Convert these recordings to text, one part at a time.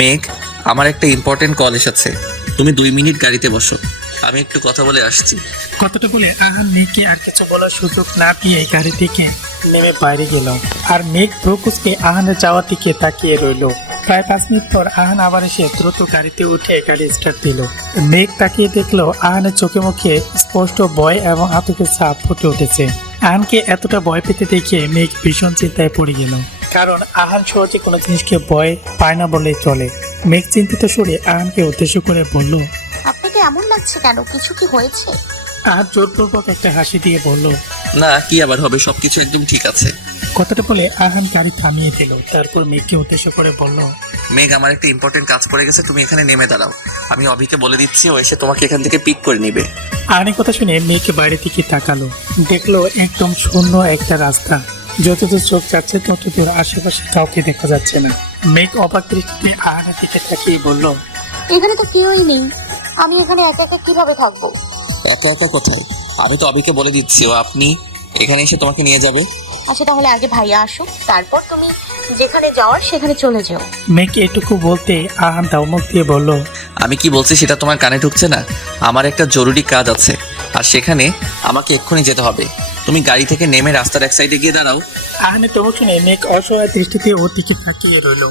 মেঘ, আমার একটা ইম্পর্টেন্ট কল এসেছে, তুমি 2 মিনিট গাড়িতে বসো, আমি একটু কথা বলে আসছি। কথাটা বলে আহান মেঘকে আর কিছু বলার সুযোগ না দিয়ে গাড়ি থেকে নেমে বাইরে গেল। আর মেঘ প্রকুশকে আহানের যাওয়ার দিকে তাকিয়ে রইল। প্রায় 5 মিনিট পর আহান আবার এসে দ্রুত গাড়িতে উঠে গাড়ি স্টার্ট দিল। মেঘ তাকিয়ে দেখলো আহানের চোখে মুখে স্পষ্ট ভয় এবং আতঙ্কের ছাপ ফুটে উঠেছে। আহানকে এতটা ভয় পেতে দেখে মেঘ ভীষণ চিন্তায় পড়ে গেল, কারণ আহান সহজে কোনো জিনিসকে ভয় পায় না বলেই চলে। মেঘ চিন্তিত সুরে আহানকে উদ্দেশ্য করে বলল, আপনাকে এমন লাগছে কেন? কিছু কি হয়েছে? আহান জোরপূর্বক একটা হাসি দিয়ে বলল, না, কি আবার হবে, সবকিছু একদম ঠিক আছে। কথাটা বলে আহান গাড়ি থামিয়ে দিল। তারপর মেঘকে উদ্দেশ্য করে বলল, মেঘ, আমার একটা ইম্পর্টেন্ট কাজ পড়ে গেছে, তুমি এখানে নেমে দাঁড়াও, আমি অভিকে বলে দিচ্ছি, ও এসে তোমাকে এখান থেকে পিক করে নিবে। আহানের কথা শুনে মেঘ বাইরে থেকে তাকালো। দেখলো একদম শূন্য একটা রাস্তা, যতদূর চোখ যাচ্ছে ততদূর আশেপাশে কাউকে দেখা যাচ্ছে না। মেঘ অবাক দৃষ্টিতে আহানের দিকে তাকিয়ে বলল, এখানে তো কেউই নেই, আমি এখানে একা একা কিভাবে থাকবো? একা একা কোথায়? আমি তো অভিকে বলে দিচ্ছি, ও আপনি এখানে এসে তোমাকে নিয়ে যাবে। আচ্ছা তাহলে আগে ভাইয়া আসো, তারপর তুমি যেখানে যাওয়ার সেখানে চলে যাও। মেঘ এটুকু বলতে আহান দাউমুখ দিয়ে বলল, আমি কি বলছি সেটা তোমার কানে ঢুকছে না? আমার একটা জরুরি কাজ আছে, আর সেখানে আমাকে এক্ষুনি যেতে হবে। তুমি গাড়ি থেকে নেমে রাস্তার এক সাইডে গিয়ে দাঁড়াও। আহানের তবু শুনে মেঘ অসহায় দৃষ্টিতে ওর দিকে তাকিয়ে রইল।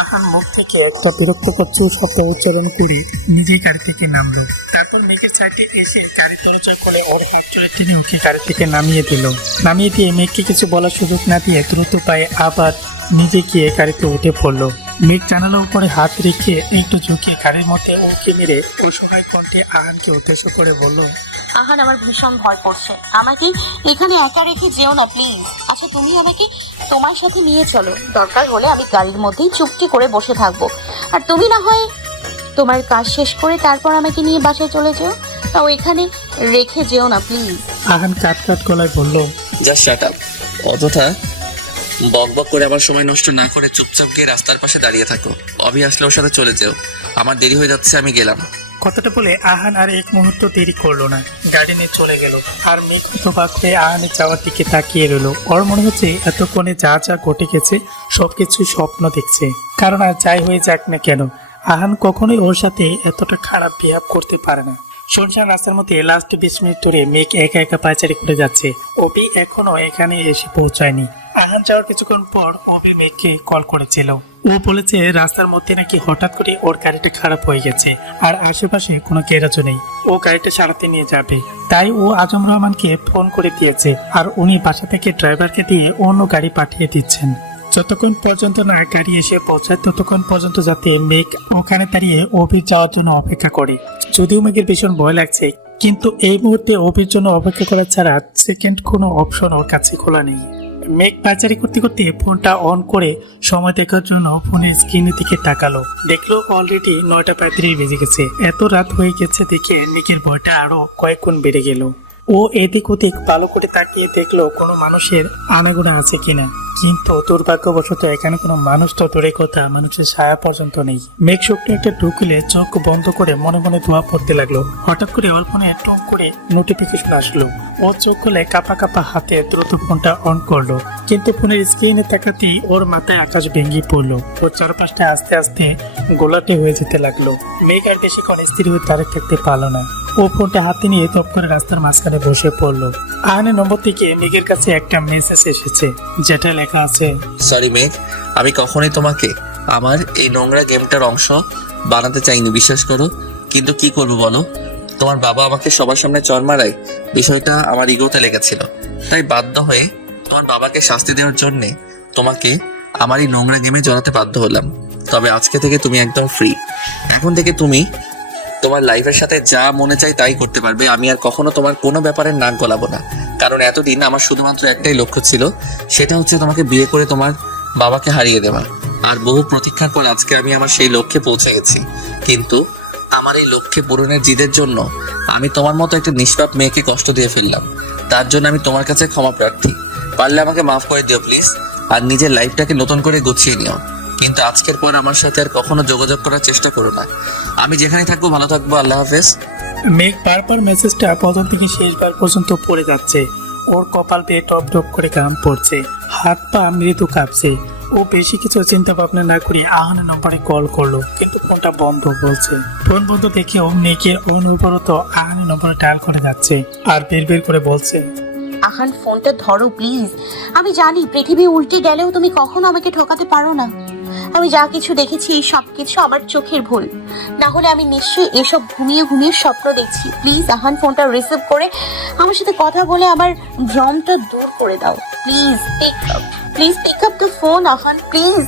আহান মুখ থেকে একটা বিরক্তকর চু শব্দ উচ্চারণ করে নিজেই গাড়ি থেকে নামলো। তারপর মেঘের সাইডে এসে গাড়ি দরজা করে ওর হাত চড়ে টেনে ওকে গাড়ি থেকে নামিয়ে দিল। নামিয়ে দিয়ে মেঘকে কিছু বলার সুযোগ না দিয়ে দ্রুত পায়ে আবার নিজে গিয়ে গাড়িতে উঠে পড়লো। মেঘ জানালার উপরে হাত রেখে একটু ঝুঁকে গাড়ির মধ্যে উঁকি মেরে অসহায় কণ্ঠে আহানকে উদ্দেশ্য করে বলল, আহান, আমার ভীষণ ভয় করছে, আমাকে এখানে একা রেখে যেও না প্লিজ। আচ্ছা তুমি আমাকে তোমার সাথে নিয়ে চলো, দরকার হলে আমি গাড়ির মধ্যেই চুপটি করে বসে থাকবো, আর তুমি না হয় তোমার কাজ শেষ করে তারপর আমাকে নিয়ে বাসায় চলে যেও, তাও এখানে রেখে যেও না প্লিজ। আহান কাট কাট গলায় বলল, জাস্ট শাট আপ, অযথা বক বক করে আমার সময় নষ্ট না করে চুপচাপ গিয়ে রাস্তার পাশে দাঁড়িয়ে থাকো। অভি আসলে ওর সাথে চলে যেও, আমার দেরি হয়ে যাচ্ছে, আমি গেলাম। কথাটা বলে আহান আর এক মুহূর্ত দেরি করলো না, গাড়ি নিয়ে চলে গেল। আর মেঘ হতবাক হয়ে আহানের যাওয়ার দিকে তাকিয়ে রইল। ওর মনে হচ্ছে এতক্ষণে যা যা ঘটে গেছে সবকিছুই স্বপ্ন দেখছে। কারণ আর যাই হয়ে যাক না কেন, আহান কখনোই ওর সাথে এতটা খারাপ বিহেভ করতে পারে না। শুনশান রাস্তার মধ্যে লাস্ট 20 মিনিট ধরে মেঘ একা একা পায়চারি করে যাচ্ছে। অভি এখনো এখানে এসে পৌঁছায়নি। আহান যাওয়ার কিছুক্ষণ পর অভি মেঘকে কল করেছিল। ও বলেছে রাস্তার মধ্যে নাকি হঠাৎ করে ওর গাড়িটা খারাপ হয়ে গেছে, আর আশেপাশে কোনো গ্যারেজও নেই। ও গাড়িটা সারাতে নিয়ে যাবে, তাই ও আজম রহমানকে ফোন করে দিয়েছে, আর উনি বাসা থেকে ড্রাইভারকে দিয়ে অন্য গাড়ি পাঠিয়ে দিচ্ছেন। যতক্ষণ পর্যন্ত না গাড়ি এসে পৌঁছায় ততক্ষণ পর্যন্ত যাতে মেঘ ওখানে দাঁড়িয়ে অভির যাওয়ার জন্য অপেক্ষা করে। যদিও মেঘের ভীষণ ভয় লাগছে, কিন্তু এই মুহূর্তে অভির জন্য অপেক্ষা করা ছাড়া সেকেন্ড কোনো অপশন ওর কাছে খোলা নেই। মেঘ পাচারি করতে করতে ফোনটা অন করে সময় দেখার জন্য ফোনের স্ক্রিনের দিকে তাকালো। দেখলো অলরেডি 9:35 বেজে গেছে। এত রাত হয়ে গেছে দেখে মেঘের ভয়টা আরো কয়েক গুণ বেড়ে গেল। ও এদিক ওদিক ভালো করে তাকিয়ে দেখলো কোনো মানুষের আনাগোনা আছে কিনা, কিন্তু দুর্ভাগ্যবশত এখানে কোনো মানুষ তো দূরের কথা, মানুষের ছায়া পর্যন্ত নেই। মেঘ শক্তি একটা ঢুকলে চোখ বন্ধ করে মনে মনে ধোয়া পড়তে লাগলো। হঠাৎ করে ওর ফোনে টুক করে নোটিফিকেশন আসলো। ও চোখ খুলে কাঁপা কাঁপা হাতে দ্রুত ফোনটা অন করলো, কিন্তু ফোনের স্ক্রিনে তাকাতেই ওর মাথায় আকাশ ভেঙে পড়লো। ওর চারপাশটা আস্তে আস্তে গোলাটে হয়ে যেতে লাগলো। মেঘ আর বেশিক্ষণ স্থির হয়ে দাঁড়িয়ে থাকতে পারলো না। ও ফোনটা হাতে নিয়ে তপ করে রাস্তার মাঝখানে বসে পড়লো। আহানের নম্বর থেকে মেঘের কাছে একটা মেসেজ এসেছে, যেটা লেখা আছে, সরি মেঘ, আমি কখনোই তোমাকে আমার এই নোংরা গেমটার অংশ বানাতে চাইনি, বিশ্বাস করো। কিন্তু কি করবো বলো, তোমার বাবা আমাকে সবার সামনে চর মারায়, বিষয়টা আমার ইগোতে লেগেছিল, তাই বাধ্য হয়ে তোমার বাবাকে শাস্তি দেওয়ার জন্যে তোমাকে আমার এই নোংরা গেমে জড়াতে বাধ্য হলাম। তবে আজকে থেকে তুমি একদম ফ্রি। এখন থেকে তুমি তোমার লাইফের সাথে যা মনে চাই তাই করতে পারবে। আমি আর কখনো তোমার কোনো ব্যাপারে নাক গলাবো না, কারণ এতদিন আমার শুধুমাত্র একটাই লক্ষ্য ছিল, সেটা হচ্ছে তোমাকে বিয়ে করে তোমার বাবাকে হারিয়ে দেওয়া। আর বহু প্রতীক্ষার পর আজকে আমি আমার সেই লক্ষ্যে পৌঁছে গেছি। কিন্তু আমার এই লক্ষ্যে পূরণের জিদের জন্য আমি তোমার মতো একটা নিষ্পাপ মেয়েকে কষ্ট দিয়ে ফেললাম। তার জন্য আমি তোমার কাছে ক্ষমা প্রার্থী। পারলে আমাকে মাফ করে দিও প্লিজ, আর নিজের লাইফটাকে নতুন করে গুছিয়ে নিও। কিন্তু আজকের পর আমার সাথে আর কখনো যোগাযোগ করার চেষ্টা করো না। আমি যেখানে থাকবো ভালো থাকবো, আল্লাহ হাফেজ। মেঘ বারবার মেসেজটা প্রথম থেকে শেষবার পর্যন্ত পড়ে যাচ্ছে। ওর কপাল বেয়ে টপ টপ করে ঘাম পড়ছে, হাত পা মৃদু কাঁপছে। ও বেশি কিছু চিন্তা ভাবনা না করে আহানের নম্বরে কল করলো, কিন্তু ফোনটা বন্ধ বলছে। ফোন বন্ধ দেখেও মেঘের অনবরত আহানের নম্বরে ডায়াল করে যাচ্ছে আর বের করে বলছে, আহান ফোনটা ধরো প্লিজ। আমি জানি পৃথিবী উল্টে গেলেও তুমি কখনো আমাকে ঠকাতে পারো না। আমি যা কিছু দেখেছি এই সব কিছু আমার চোখের ভুল, না হলে আমি নিশ্চয়ই এসব ঘুমিয়ে স্বপ্ন দেখছি। প্লিজ আহান ফোনটা রিসিভ করে আমার সাথে কথা বলে আমার ভ্রমটা দূর করে দাও। Please pick up the phone Ahan, please.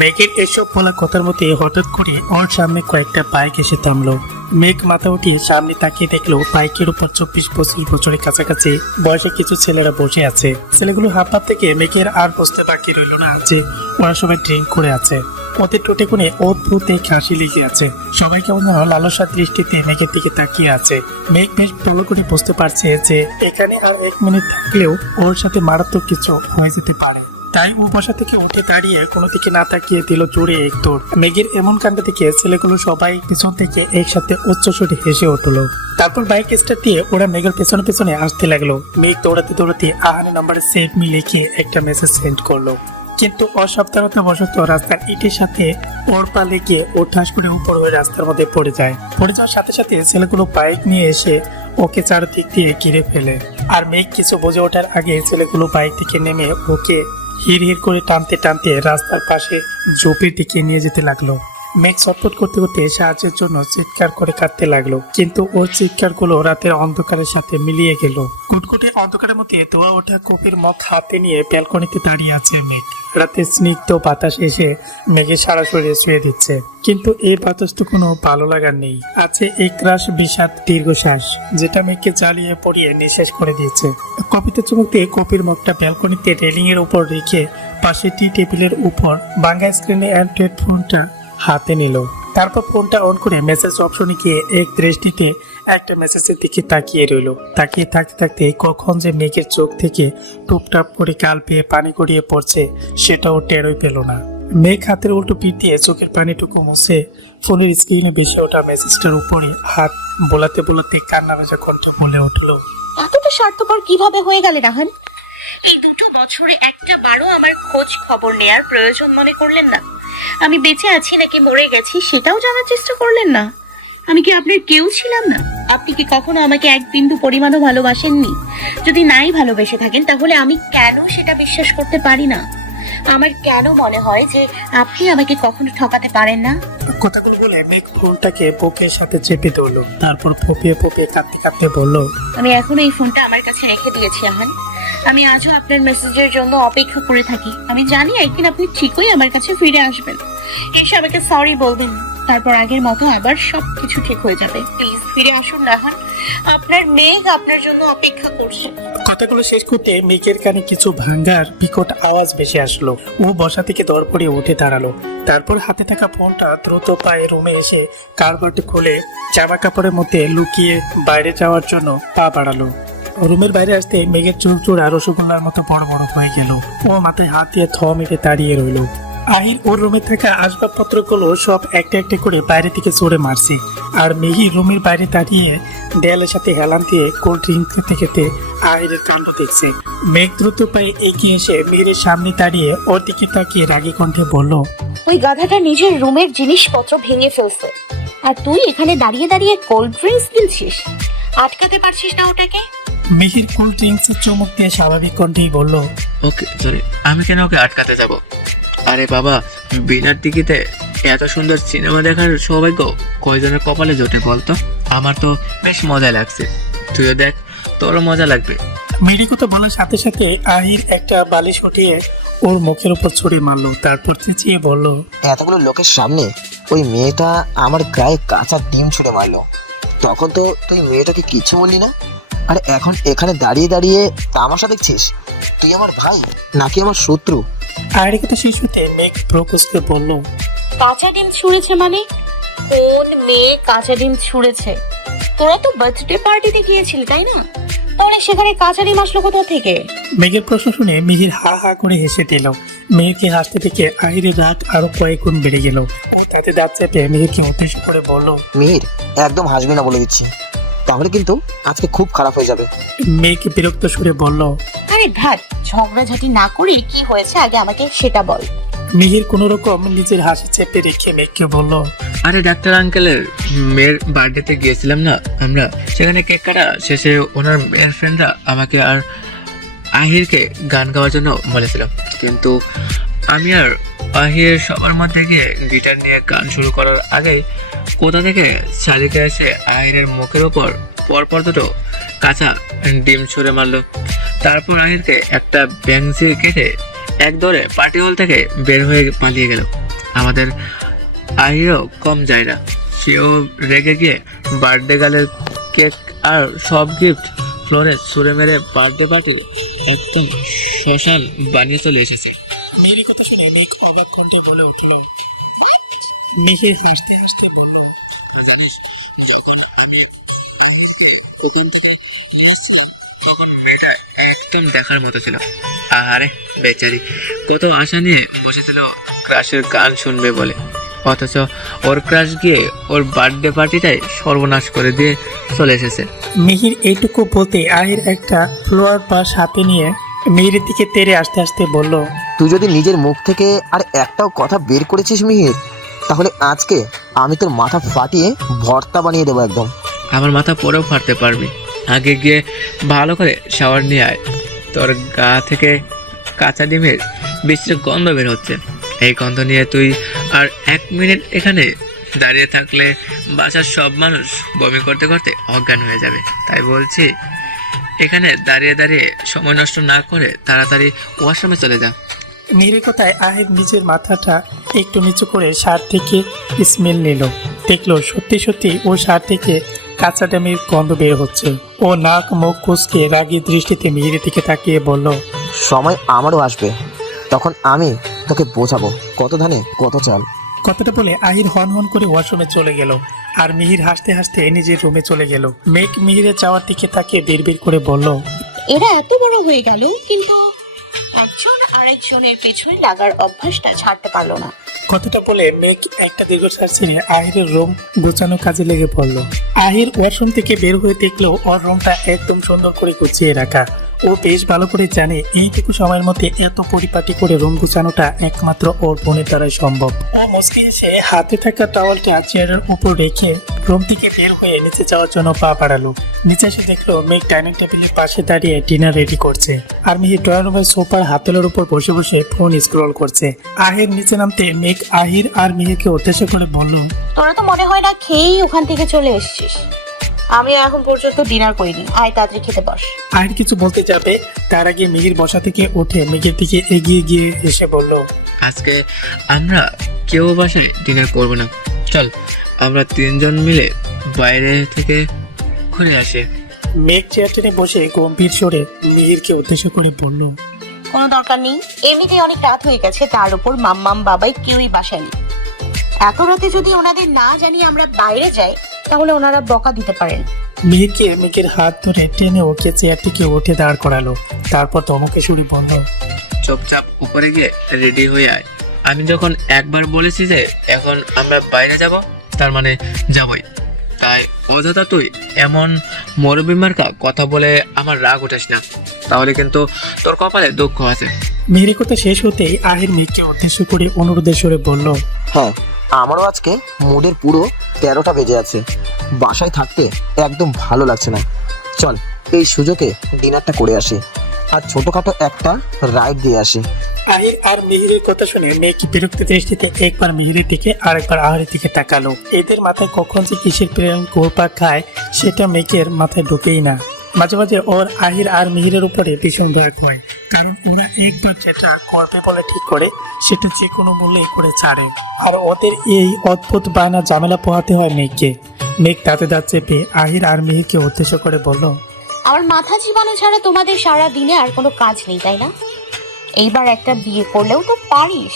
মেঘের এসব বলা কথার মধ্যে হঠাৎ করে ওর সামনে কয়েকটা বাইক এসে থামলো। মেঘ মাথা উঠিয়ে সামনে তাকিয়ে দেখলো বাইকের উপর 24-25 বছরের কাছাকাছি বয়সে কিছু ছেলেরা বসে আছে। ছেলেগুলো হাত থেকে মেঘের আর বুঝতে বাকি রইল না যে ওরা সবাই ড্রিঙ্ক করে আছে। ওদের টোটে কোণে অদ্ভুত এক হাসি লেগে আছে। সবাই কেমন যেন লালসার দৃষ্টিতে মেঘের দিকে তাকিয়ে আছে। মেঘ বেশ ভালো করে বুঝতে পারছে যে এখানে আর 1 মিনিট থাকলেও ওর সাথে মারাত্মক কিছু হয়ে যেতে পারে। তাই ও বসা থেকে উঠে দাঁড়িয়ে কোনো দিকে না তাকিয়ে দিল জোরে এক দৌড়। মেঘের এমন কাণ্ড থেকে ছেলেগুলো সবাই পেছন থেকে একসাথে উচ্চস্বরে হেসে উঠলো। তারপর বাইক স্টার্ট দিয়ে ওরা মেঘের পেছনে আসতে লাগলো। মেঘ দৌড়াতে আহানের নাম্বারে সেভ মি লিখে একটা মেসেজ সেন্ড করলো, কিন্তু অসাবধানতা বশত রাস্তার ইটের সাথে ওর পা লেগে ও ঠাস করে উপর হয়ে রাস্তার মধ্যে পড়ে যাওয়ার সাথে সাথে ছেলেগুলো বাইক নিয়ে এসে ওকে চারদিক দিয়ে ঘিরে ফেলে। আর মেঘ কিছু বুঝে ওঠার আগে ছেলেগুলো বাইক থেকে নেমে ওকে হিড় করে টানতে রাস্তার পাশে ঝোপের দিকে নিয়ে যেতে লাগলো। মেঘ ছটফট করতে সাহায্যের জন্য চিৎকার করে কাঁদতে লাগলো, কিন্তু ওর চিৎকারগুলো রাতের অন্ধকারের সাথে মিলিয়ে গেল। কুটকুটে অন্ধকারের মধ্যে ধোয়া ওঠা কপির মগ হাতে নিয়ে ব্যালকনিতে দাঁড়িয়ে আছে মেঘ। রাতের স্নিগ্ধ বাতাস এসে মেঘের সারা শরীরে ছুঁয়ে দিচ্ছে, কিন্তু এই বাতাসটা কোনো ভালো লাগার নেই। আছে একরাশ বিষাদ দীর্ঘশ্বাস, যেটা মেঘকে জ্বালিয়ে পড়িয়ে নিঃশেষ করে দিয়েছে। কপিতে চুমুকতে কপির মগটা ব্যালকনিতে রেলিং এর উপর রেখে পাশে টি টেবিলের উপর ভাঙা স্ক্রিনে অ্যান্ড্রয়েড ফোনটা হাতে নিল। তারপর ফোনটা অন করে মেসেজ অপশনে গিয়ে এক দৃষ্টিতে একটা মেসেজের দিকে তাকিয়ে রইল। তাকিয়ে থাকতে কখন যে মেঘের চোখ থেকে টুপটাপ করে গাল পেয়ে পানি গড়িয়ে পড়ছে সেটাও টেরই পেল না। মেঘ হাতের উল্টো পিঠ দিয়ে চোখের পানিটুকু মুছে ফোনের স্ক্রিনে ভেসে ওঠা মেসেজটার উপরে হাত বোলাতে কান্না ভেজা কণ্ঠে বলে উঠল, এতটা স্বার্থপর কিভাবে হয়ে গেলে রাহান? এই 2 বছরে একটা বারও আমার খোঁজ খবর নেয়ার প্রয়োজন মনে করলেন না। আমি বেঁচে আছি নাকি মরে গেছি সেটাও জানার চেষ্টা করলেন না। আমি কি আপনার কেউ ছিলাম না? আপনি কি কখনো আমাকে এক বিন্দু পরিমাণও ভালোবাসেননি? যদি নাই ভালোবেসে থাকেন তাহলে আমি কেন সেটা বিশ্বাস করতে পারি না? আমার কেন মনে হয় যে আপনি আমাকে কখনো ঠকাতে পারেন না? কথাগুলো বলে মেঘ ফোনটাকে বুকের সাথে চেপে ধরলো। তারপর ফুপিয়ে কাঁদতে বলল, আমি এখনো এই ফোনটা আমার কাছে রেখে দিয়েছি আহান। আমি আজও আপনার মেসেজের জন্য অপেক্ষা করে থাকি। আমি জানি একদিন আপনি ঠিকই আমার কাছে ফিরে আসবেন, এসে আমাকে সরি বলবেন, তারপর আগের মতো আবার সবকিছু ঠিক হয়ে যাবে। প্লিজ ফিরে আসুন রাহান, আপনার মেঘ আপনার জন্য অপেক্ষা করছে। কথাগুলো শেষ করতে মেঘের কানে কিছু ভাঙ্গার বিকট আওয়াজ ভেসে আসলো। ও বসা থেকে দরপড়ে উঠে দাঁড়ালো। তারপর হাতে থাকা ফোনটা দ্রুত পায়ে রুমে এসে কারবারটি খুলে জামা কাপড়ের মধ্যে লুকিয়ে বাইরে যাওয়ার জন্য পা বাড়ালো। রুমের বাইরে আসতে মেঘের চুল আর রসগোল্লার মতো বড় হয়ে গেল। ও মাথায় হাত দিয়ে থ মেরে দাঁড়িয়ে রইল। আহির ওর রুমে থাকা আসবাবপত্রগুলো সব একটা করে বাইরে থেকে চড়ে মারছে, আর মেহি রুমের বাইরে দাঁড়িয়ে দেয়ালের সাথে হেলান দিয়ে কোল্ড ড্রিঙ্ক খেতে আহিরের কাণ্ড দেখছে। মেঘ দ্রুত পায়ে এগিয়ে এসে মেয়ের সামনে দাঁড়িয়ে ওর দিকে তাকিয়ে রাগী কণ্ঠে বলল, ওই গাধাটা নিজের রুমের জিনিসপত্র ভেঙে ফেলছে, আর তুই এখানে দাঁড়িয়ে কোল্ড ড্রিঙ্কস গিলছিস। আটকাতে পারছিস না ওটাকে? মেহির কোল্ড ড্রিঙ্কসের চমক দিয়ে স্বাভাবিক কণ্ঠেই বলল, ওকে সরি, আমি কেন ওকে আটকাতে যাব? আরে বাবা, বিরাট টিকিতে এত সুন্দর সিনেমা দেখার সৌভাগ্য কয়জনের কপালে জোটে বলতো? আমার তো বেশ মজা লাগছে, তুইও দেখ, তোরও মজা লাগবে। মেয়ের কথা বলার সাথে সাথে আহির একটা বালিশ উঠিয়ে ওর মুখের উপর ছুরি মারলো। তারপর চেঁচিয়ে বলল, এতগুলো লোকের সামনে ওই মেয়েটা আমার গায়ে কাঁচা ডিম ছুঁড়ে মারলো, তখন তো তুই মেয়েটাকে কিছু বললি না, আর এখন এখানে দাঁড়িয়ে তামাশা দেখছিস? তুই আমার ভাই নাকি আমার শত্রু? আহিরের কথা শেষ হতে মেঘ প্রকোষকে বলল, কাঁচা ডিম ছুঁড়েছে মানে? কোন মেয়ে কাঁচা ডিম ছুঁড়েছে? তোরা তো বার্থডে পার্টিতে গিয়েছিলি তাই না? তাহলে সেখানে কাঁচা ডিম আসলো কোথা থেকে? মেঘের প্রশ্ন শুনে মিহির হা হা করে হেসে দিল। মেয়েকে হাসতে দেখে আহিরের রাগ আরো কয়েক গুণ বেড়ে গেল। ও তাতে দাঁত চেপে মেয়েকে উদ্দেশ্য করে বলল, মিহির, একদম হাসবি না বলে দিচ্ছি। তাহলে কিন্তু আজকে খুব খারাপ হয়ে যাবে। মেঘ বিরক্ত সুরে বলল। আরে ধ্যাত, ঝগড়াঝাটি না করে কি হয়েছে আগে আমাকে সেটা বল। মিহির কোনো রকম নিজের হাসি চেপে রেখে মেঘকে বলল। আরে ডাক্তার আঙ্কেলের মেয়ের বার্থডেতে গিয়েছিলাম না আমরা, সেখানে কেক কাটা শেষে ওনার মেয়ের ফ্রেন্ডরা আমাকে আর আহিরকে গান গাওয়ার জন্য বলেছিলাম, কিন্তু আমি আর আহির সবার মধ্যে গিয়ে গিটার নিয়ে গান শুরু করার আগেই কোথা থেকে শালিকা এসে আহিরের মুখের ওপর পরপর দুটো কাঁচা ডিম ছুঁড়ে মারলো। তারপর আহিরকে একটা ব্যাংসি কেটে এক দৌড়ে পার্টি হল থেকে বের হয়ে পালিয়ে গেল। আমাদের আহিরও কম যায় না, সেও রেগে গিয়ে বার্থডে গার্লের কেক আর সব গিফট ফ্লোরে ছুঁড়ে মেরে বার্থডে পার্টি একদম শ্মশান বানিয়ে চলে এসেছে। মেয়ের কথা শুনে মেঘ অবাক কণ্ঠে বলে উঠল। মেঘের হাসতে হাসতে বলল। যখন আমি ওখান থেকে এসেছিলাম তখন মেয়েটা একদম দেখার মতো ছিল। আরে বেচারি কত আশা নিয়ে বসেছিল ক্রাশের গান শুনবে বলে, অথচ ওর ক্রাশ গিয়ে ওর বার্থডে পার্টিটাই সর্বনাশ করে দিয়ে চলে এসেছে। মিহির এইটুকু বলতে আহির একটা ফ্লোয়ার পাশ হাতে নিয়ে মিহিরের দিকে তেড়ে আসতে আসতে বলল। তুই যদি নিজের মুখ থেকে আর একটাও কথা বের করেছিস মিহির, তাহলে আজকে আমি তোর মাথা ফাটিয়ে ভর্তা বানিয়ে দেবো একদম। আমার মাথা পরেও ফাটতে পারবি, আগে গিয়ে ভালো করে শাওয়ার নিয়ে আয়। তোর গা থেকে কাঁচা ডিমের বিশ্রের গন্ধ বের হচ্ছে, এই গন্ধ নিয়ে তুই আর 1 মিনিট এখানে দাঁড়িয়ে থাকলে বাসার সব মানুষ বমি করতে করতে অজ্ঞান হয়ে যাবে। তাই বলছি এখানে দাঁড়িয়ে দাঁড়িয়ে সময় নষ্ট না করে তাড়াতাড়ি ওয়াশরুমে চলে যা। মিহিরের কথায় আহির নিজের মাথাটা একটু নিচু করে শার্ট থেকে স্মেল নিল। দেখলো সত্যি সত্যি ও শার্ট থেকে কাঁচা ডিমের গন্ধ বের হচ্ছে। ও নাক মুখ কুচকে রাগী দৃষ্টিতে মিহিরের দিকে তাকিয়ে বলল। সময় আমারও আসবে, তখন আমি তোকে বোঝাবো কত ধানে কত চাল। কথাটা বলে আহির হন হন করে ওয়াশরুমে চলে গেল আর মিহির হাসতে হাসতে নিজের রুমে চলে গেল। মেঘ মিহিরের যাওয়ার দিকে তাকিয়ে বিড়বিড় করে বলল। এরা এত বড় হয়ে গেল কিন্তু একজন আরেকজনের পেছনে লাগার অভ্যাসটা ছাড়তে পারলো না। কথাটা বলে মেঘ একটা দীর্ঘশ্বাস ছেড়ে আহিরের রুম গোছানো কাজে লেগে পড়লো। আহির ওয়াশরুম থেকে বের হয়ে দেখলো ওর রুমটা একদম সুন্দর করে গুছিয়ে রাখা। ও বেশ ভালো করে জানে এইটুকু সময়ের মধ্যে এত পরিপাটি করে রুম গুছানোটা একমাত্র ওর বোনের দ্বারাই সম্ভব। ও মুচকি এসে হাতে থাকা টাওয়ালটা চেয়ারের উপর রেখে রুম থেকে বের হয়ে নিচে যাওয়ার জন্য পা বাড়ালো। নিচে এসে দেখলো মেঘ ডাইনিং টেবিলের পাশে দাঁড়িয়ে ডিনার রেডি করছে আর মিহির ড্রয়িং রুমের সোফার হাতলের উপর বসে বসে ফোন স্ক্রল করছে। আহির নিচে নামতে মেঘ আহির আর মিহিরকে উদ্দেশ্য করে বলল। তোরা তো মনে হয় না খেয়েই ওখান থেকে চলে এসেছিস। আমি এখন পর্যন্ত ডিনার করিনি, আয় তাড়াতাড়ি খেতে বস। আহির কিছু বলতে যাবে তার আগে মিহির বসা থেকে উঠে মেঘের দিকে এগিয়ে গিয়ে এসে বলল। আজকে আমরা কেউ বাসায় ডিনার করবো না, চল আমরা 3 জন মিলে বাইরে থেকে ঘুরে আসি। মেঘ চেয়ার টেনে বসে গম্ভীর স্বরে মিহিরকে উদ্দেশ্য করে বলল। কোনো দরকার নেই, এমনিতেই অনেক রাত হয়ে গেছে, তার উপর মাম্মাম বাবাই কেউই বাসায় নেই। এত রাতে যদি ওনাদের না জানিয়ে আমরা বাইরে যাই তাহলে ওনারা বকা দিতে পারেন। মিহিরকে মেঘের হাত ধরে টেনে ওকে চেয়ার থেকে উঠে দাঁড় করালো। তারপর তমকে সুরে বলল। চুপচাপ উপরে গিয়ে রেডি হয়ে আয়। আমি যখন একবার বলেছি যে এখন আমরা বাইরে যাব, তার মানে যাবই। তাই অযথা তুই এমন মরবি মার্কা কথা বলে আমার রাগ উঠাস না, তাহলে কিন্তু তোর কপালে দুঃখ আছে। মিহিরের কথা শেষ হতেই আহির মেঘকে উদ্দেশ্য করে অনুরোধের স্বরে বলল। হ্যাঁ, আমারও আজকে মুডের পুরো 13টা বেজে আছে, বাসায় থাকতে একদম ভালো লাগছে না। চল এই সুযোগে ডিনারটা করে আসি আর ছোটখাটো একটা রাইড দিয়ে আসি। আহির আর মিহিরের কথা শুনে মেঘ বিরক্তি দৃষ্টিতে একবার মিহিরের দিকে আর একবার আহারের দিকে তাকালো। এদের মাথায় কখন যে কিসের প্রেম ঘুরপাক খায় সেটা মেঘের মাথায় ঢুকেই না। মাঝে মাঝে ওর আহির আর মিহিরের উপরে ভীষণ রাগ হয়, কারণ ওরা একবার যেটা করবে বলে ঠিক করে সেটা যে কোনো মূল্যেই করে ছাড়ে। আর ওদের এই অদ্ভুত বায়না ঝামেলা পোহাতে হয় মেঘকে। মেঘ দাঁতে দাঁত চেপে আহির আর মিহিরকে উদ্দেশ্য করে বলল। আমার মাথা চিবানো ছাড়া তোমাদের সারা দিনে আর কোনো কাজ নেই, তাই না? এইবার একটা বিয়ে করলেও তো পারিস,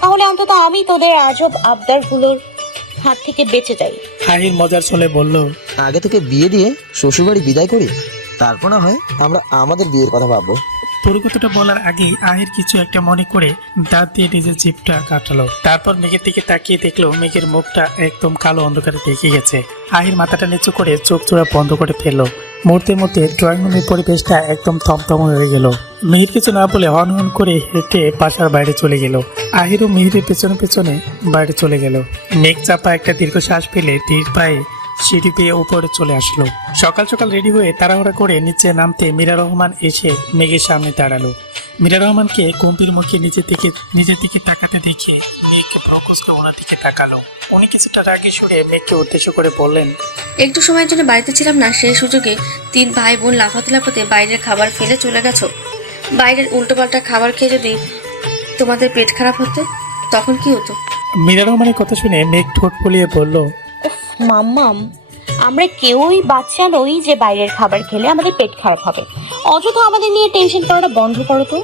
তাহলে অন্তত আমি তোদের আজব আবদারগুলোর হাত থেকে বেঁচে যাই। আহির মজার ছলে বলল। আগে থেকে বিয়ে দিয়ে শ্বশুরবাড়ি বিদায় করি, তারপর না হয় আমরা আমাদের বিয়ের কথা ভাববো। পুরো কথাটা বলার আগে আহির কিছু একটা মনে করে দাঁত দিয়ে নিজের জিভটা কাটালো। তারপর মেঘের দিকে তাকিয়ে দেখলো মেঘের মুখটা একদম কালো অন্ধকারে ঢেকে গেছে। আহির মাথাটা নিচু করে চোখ জোড়া বন্ধ করে ফেললো। মুহূর্তের মধ্যে ড্রয়িং রুমের পরিবেশটা একদম থমথম হয়ে গেল। মিহির কিছু না বলে হন হন করে হেঁটে বাসার বাইরে চলে গেল। আহিরও মিহিরের পেছনে পেছনে বাইরে চলে গেল। মেঘ চাপা একটা দীর্ঘশ্বাস ফেলে ধীর পায়ে সিঁড়ি পেয়ে উপরে চলে আসলো। সকাল সকাল রেডি হয়ে তাড়াহুড়া করে নিচে নামতে মীরা রহমান এসে মেঘের সামনে দাঁড়ালো। মীরা রহমানকে গম্ভীর মুখে নিজের দিকে তাকাতে দেখে মেঘকে প্রকোজকে ওনার দিকে তাকালো। উনি কিছুটা রাগে সুরে মেঘকে উদ্দেশ্য করে বললেন, একটু সময়ের জন্য বাড়িতে ছিলাম না, সেই সুযোগে 3 ভাই বোন লাফাতে লাফাতে বাইরের খাবার ফেলে চলে গেছো। বাইরের উল্টোপাল্টা খাবার খেয়ে যদি তোমাদের পেট খারাপ হতো তখন কি হতো? মীরা রহমানের কথা শুনে মেঘ ঠোঁট ফুলিয়ে বলল, উফ মাম্মাম, আমরা কেউই বাচ্চা নই যে বাইরের খাবার খেলে আমাদের পেট খারাপ হবে। অযথা আমাদের নিয়ে টেনশন করাটা বন্ধ করো তো।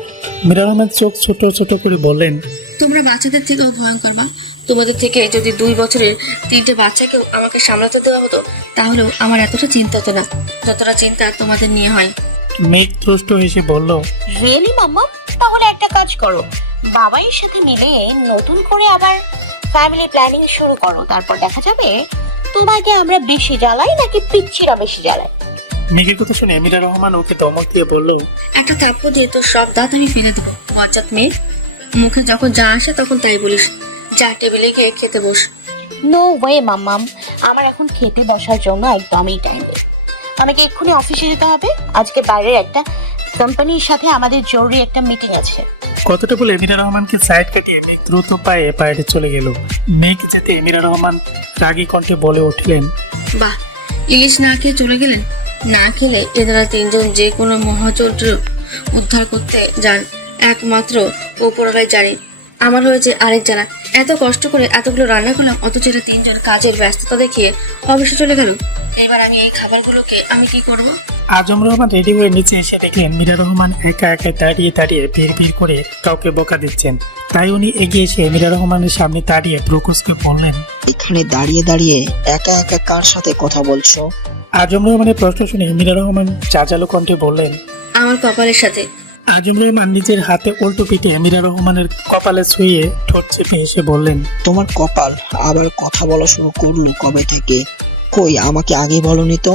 মীরা রহমান চোখ ছোট ছোট করে বললেন, তোমরা বাচ্চাদের থেকেও ভয়ঙ্কর মা। তোমাদের থেকে যদি 2 বছরের 3টে বাচ্চাকেও আমাকে সামলাতে দেওয়া হতো তাহলেও আমার এতটা চিন্তা হতো না যতটা চিন্তা তোমাদের নিয়ে হয়। মেঘ ত্রস্ত হেসে বলল, রিয়েলি মাম্মা? তাহলে একটা কাজ করো, বাবাইয়ের সাথে মিলে নতুন করে আবার ফ্যামিলি প্ল্যানিং শুরু করো। তারপর দেখা যাবে তোমাকে আমরা বেশি জ্বালাই নাকি পিচ্ছিরা বেশি জ্বালাই। মেঘের কথা শুনে মীরা রহমান ওকে ধমক দিয়ে বলল, একটা থাপ্পড় দিয়ে তোর সব দাঁত আমি ফেলে দেবো। বজ্জাত মেয়ে, মুখে যখন যা আসে তখন তাই বলিস। যা টেবিলে গিয়ে খেতে বস। নো ওয়ে মাম্মাম, আমার এখন খেতে বসার জন্য একদমই টাইম নেই। আমাকে এক্ষুনি অফিসে যেতে হবে। আজকে বাইরের একটা কোম্পানির সাথে আমাদের জরুরি একটা মিটিং আছে। কথাটা বলে মীরা রহমানকে সাইড কাটিয়ে মেঘ দ্রুত পায়ে বাইরে চলে গেল। মেঘ যেতে মীরা রহমান রাগী কণ্ঠে বলে উঠলেন, বাহ, ইলিশ না খেয়ে চলে গেলেন। না খেলে এনারা 3 জন যে কোনো মহাচন্দ্র উদ্ধার করতে যান একমাত্র উপরওয়ালাই জানে। আমার হয়েছে আরেক জানা। এত কষ্ট করে এতগুলো রান্না করলাম, অথচ এরা 3 জন কাজের ব্যস্ততা দেখিয়ে অবশ্যই চলে গেল। এবার আমি এই খাবারগুলোকে আমি কি করব? আজম রহমান রেডি হয়ে নিচে এসে দেখলেন মীরা রহমান একা একা দাঁড়িয়ে দাঁড়িয়ে ভিড় করে কাউকে বকা দিচ্ছেন। তাই উনি এগিয়ে এসে মীরা রহমানের সামনে দাঁড়িয়ে প্রকোজকে বললেন, এখানে দাঁড়িয়ে দাঁড়িয়ে একা একা কার সাথে কথা বলছো? আজম রহমানের প্রশ্ন শুনে মীরা রহমান চাচালো কণ্ঠে বললেন, আমার কপালের সাথে। আজম রহমান নিজের হাতে উল্টো পিঠে মীরা রহমানের কপালে ছুঁয়ে ঠোঁট চেপে এসে বললেন, তোমার কপাল আবার কথা বলা শুরু করলো কবে থেকে? কই আমাকে আগে বলনি তো?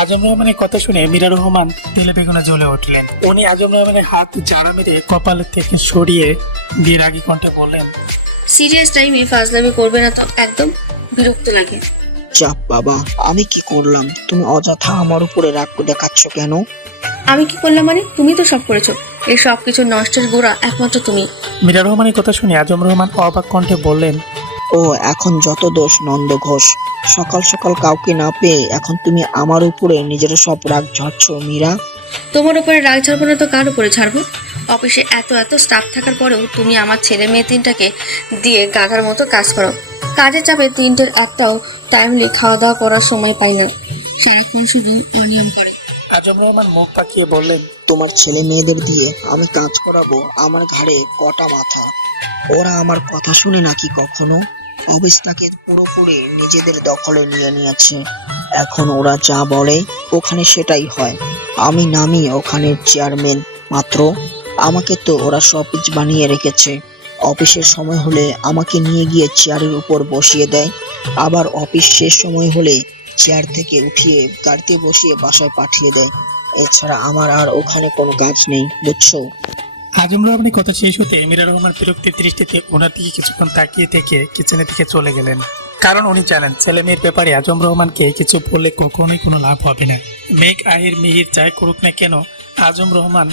আজম রহমানের কথা শুনে মীরা রহমান তেলে বেগুনে জ্বলে উঠলেন। উনি আজম রহমানের হাত জাড়া মেরে কপালের থেকে সরিয়ে দিয়ে রাগী কণ্ঠে বললেন, সিরিয়াস টাইমে ফাজলামি করবে না তো, একদম বিরক্ত লাগে। চাপ বাবা, আমি কি করলাম? তুমি অযথা আমার উপরে রাগ দেখাচ্ছ কেন? আমি কি করলাম মানে? তুমি তো সব করেছো। এই সব কিছু নষ্টের গোড়া একমাত্র তুমি। মীরা রহমানের কথা শুনে আজম রহমান অবাক কণ্ঠে বললেন, ও এখন যত দোষ নন্দ ঘোষ। সকাল সকাল কাউকে না পেয়ে এখন তুমি আমার উপরে নিজের সব রাগ ঝাড়ছো মীরা। তোমার উপরে রাগ ছাড়বো না তো কার উপরে ছাড়বো? অফিসে এত স্টাফ থাকার পরেও তুমি আমার ছেলে মেয়ে 3টাকে দিয়ে গাধার মতো কাজ করো। কাজের চাপে 3টের একটাও টাইমলি খাওয়া দাওয়া করার সময় পাই না। সারাক্ষণ শুধু অনিয়ম করে। আজম রহমান মুখ পাকিয়ে বললেন, তোমার ছেলে মেয়েদের দিয়ে আমি কাজ করাবো? আমার ঘাড়ে কটা মাথা। ওরা আমার কথা শুনে নাকি কখনো? অফিসটাকে পুরোপুরি নিজেদের দখলে নিয়ে নিয়েছে। এখন ওরা যা বলে ওখানে সেটাই হয়। আমি নামি ওখানের চেয়ারম্যান মাত্র। আমাকে তো ওরা শপিজ বানিয়ে রেখেছে। অফিসের সময় হলে আমাকে নিয়ে গিয়ে চেয়ারের উপর বসিয়ে দেয়, আবার অফিস শেষ সময় হলে চেয়ার থেকে উঠিয়ে গাড়িতে বসিয়ে বাসায় পাঠিয়ে দেয়। এছাড়া আমার আর ওখানে কোনো কাজ নেই, বুঝছো? আজম রহমানের কথা শেষ হতে মীরা রহমান বিরক্তির দৃষ্টিতে ওনার দিকে কিছুক্ষণ তাকিয়ে থেকে কিচেনের দিকে চলে গেলেন। কারণ উনি জানেন ছেলে মেয়ের ব্যাপারে আজম রহমানকে কিছু বললে কখনোই কোনো লাভ হবে না। মেঘ আহির মিহির যাই করুক না কেন, আজম রহমান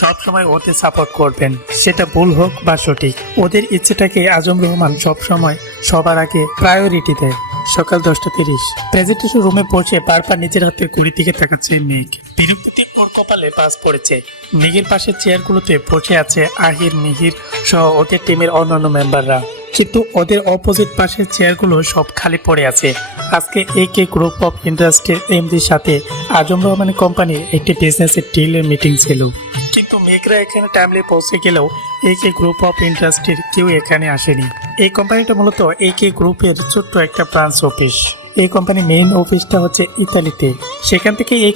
সবসময় ওদের সাপোর্ট করবেন, সেটা ভুল হোক বা সঠিক। ওদের ইচ্ছেটাকে আজম রহমান সবসময় সবার আগে প্রায়োরিটি দেয়। সকাল 10:30 প্রেজেন্টেশন রুমে পৌঁছে বারবার নিজের হাতের ঘড়ির দিকে তাকাচ্ছে মেঘ। বিরক্তিতে ওর কপালে বাজ পড়েছে। মেঘের পাশের চেয়ারগুলোতে বসে আছে আহির, মিহির সহ ওদের টিমের অন্যান্য মেম্বাররা, কিন্তু ওদের অপোজিট পাশের চেয়ারগুলো সব খালি পড়ে আছে। আজকে AK গ্রুপ অফ ইন্ডাস্ট্রির এমডির সাথে আজম রহমানের কোম্পানির একটি বিজনেসের ডিলের মিটিং ছিল, কিন্তু মেঘরা এখানে টাইমলি পৌঁছে গেলেও AK গ্রুপ অফ ইন্ডাস্ট্রির কেউ এখানে আসেনি। এই কোম্পানিটা মূলত AK গ্রুপের ছোট্ট একটা ব্রাঞ্চ অফিস। এই কোম্পানির মেইন অফিসটা হচ্ছে ইতালিতে। সেখান থেকে এই